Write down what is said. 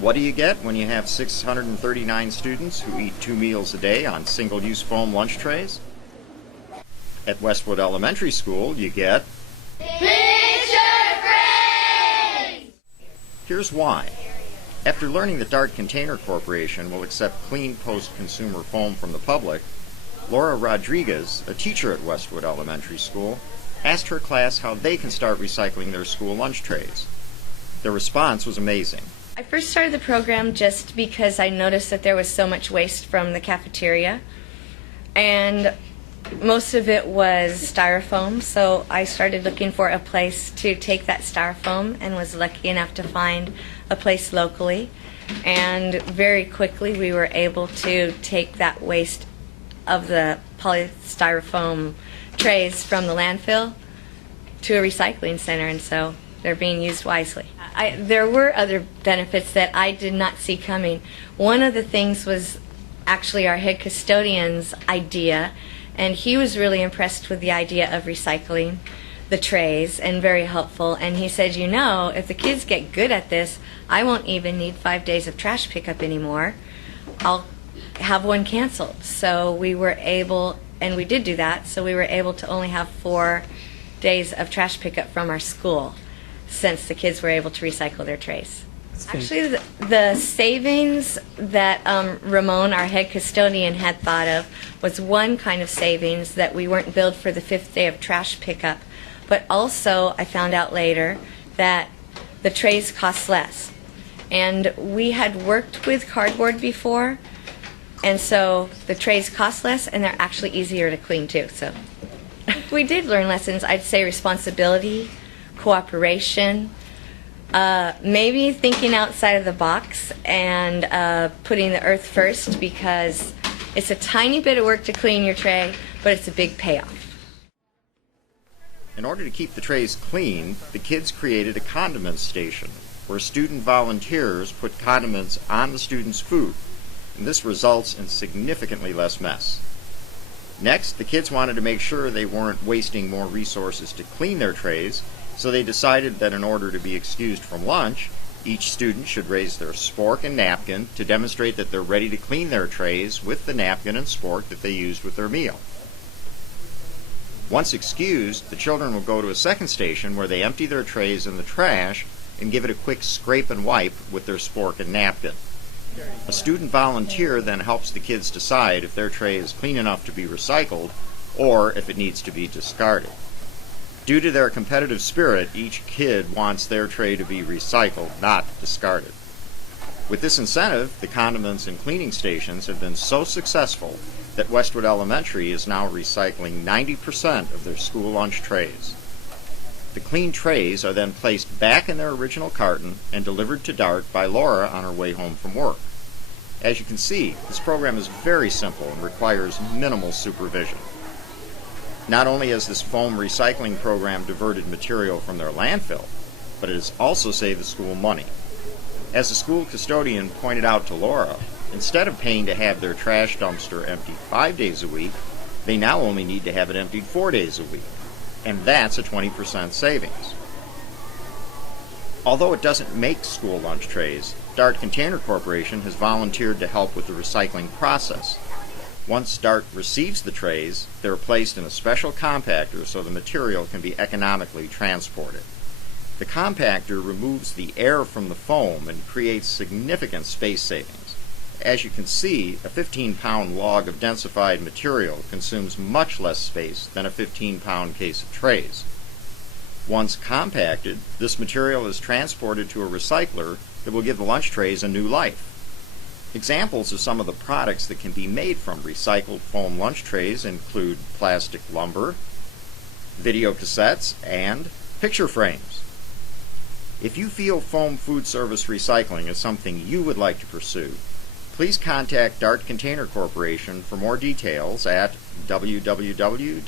What do you get when you have 639 students who eat 2 meals a day on single-use foam lunch trays? At Westwood Elementary School, you get picture frames! Here's why. After learning that Dart Container Corporation will accept clean post-consumer foam from the public, Laura Rodriguez, a teacher at Westwood Elementary School, asked her class how they can start recycling their school lunch trays. Their response was amazing. I first started the program just because I noticed that there was so much waste from the cafeteria, and most of it was styrofoam, so I started looking for a place to take that styrofoam and was lucky enough to find a place locally, and very quickly we were able to take that waste of the polystyrofoam trays from the landfill to a recycling center, and so they're being used wisely. There were other benefits that I did not see coming. One of the things was actually our head custodian's idea, and he was really impressed with the idea of recycling the trays and very helpful. And he said, you know, if the kids get good at this, I won't even need 5 days of trash pickup anymore. I'll have one canceled. So we were able, and we did do that, so we were able to only have 4 days of trash pickup from our school, since the kids were able to recycle their trays. Actually, the savings that Ramon, our head custodian, had thought of was one kind of savings that we weren't billed for the 5th day of trash pickup, but also I found out later that the trays cost less. And we had worked with cardboard before, and so the trays cost less and they're actually easier to clean too. So we did learn lessons. I'd say responsibility, cooperation, maybe thinking outside of the box, and putting the earth first, because it's a tiny bit of work to clean your tray, but it's a big payoff. In order to keep the trays clean, the kids created a condiment station where student volunteers put condiments on the students' food, and this results in significantly less mess. Next, the kids wanted to make sure they weren't wasting more resources to clean their trays, so they decided that in order to be excused from lunch, each student should raise their spork and napkin to demonstrate that they're ready to clean their trays with the napkin and spork that they used with their meal. Once excused, the children will go to a second station where they empty their trays in the trash and give it a quick scrape and wipe with their spork and napkin. A student volunteer then helps the kids decide if their tray is clean enough to be recycled or if it needs to be discarded. Due to their competitive spirit, each kid wants their tray to be recycled, not discarded. With this incentive, the condiments and cleaning stations have been so successful that Westwood Elementary is now recycling 90% of their school lunch trays. The clean trays are then placed back in their original carton and delivered to Dart by Laura on her way home from work. As you can see, this program is very simple and requires minimal supervision. Not only has this foam recycling program diverted material from their landfill, but it has also saved the school money. As the school custodian pointed out to Laura, instead of paying to have their trash dumpster emptied 5 days a week, they now only need to have it emptied 4 days a week, and that's a 20% savings. Although it doesn't make school lunch trays, Dart Container Corporation has volunteered to help with the recycling process. Once Dart receives the trays, they're placed in a special compactor so the material can be economically transported. The compactor removes the air from the foam and creates significant space savings. As you can see, a 15-pound log of densified material consumes much less space than a 15-pound case of trays. Once compacted, this material is transported to a recycler that will give the lunch trays a new life. Examples of some of the products that can be made from recycled foam lunch trays include plastic lumber, video cassettes, and picture frames. If you feel foam food service recycling is something you would like to pursue, please contact Dart Container Corporation for more details at www.dart.biz.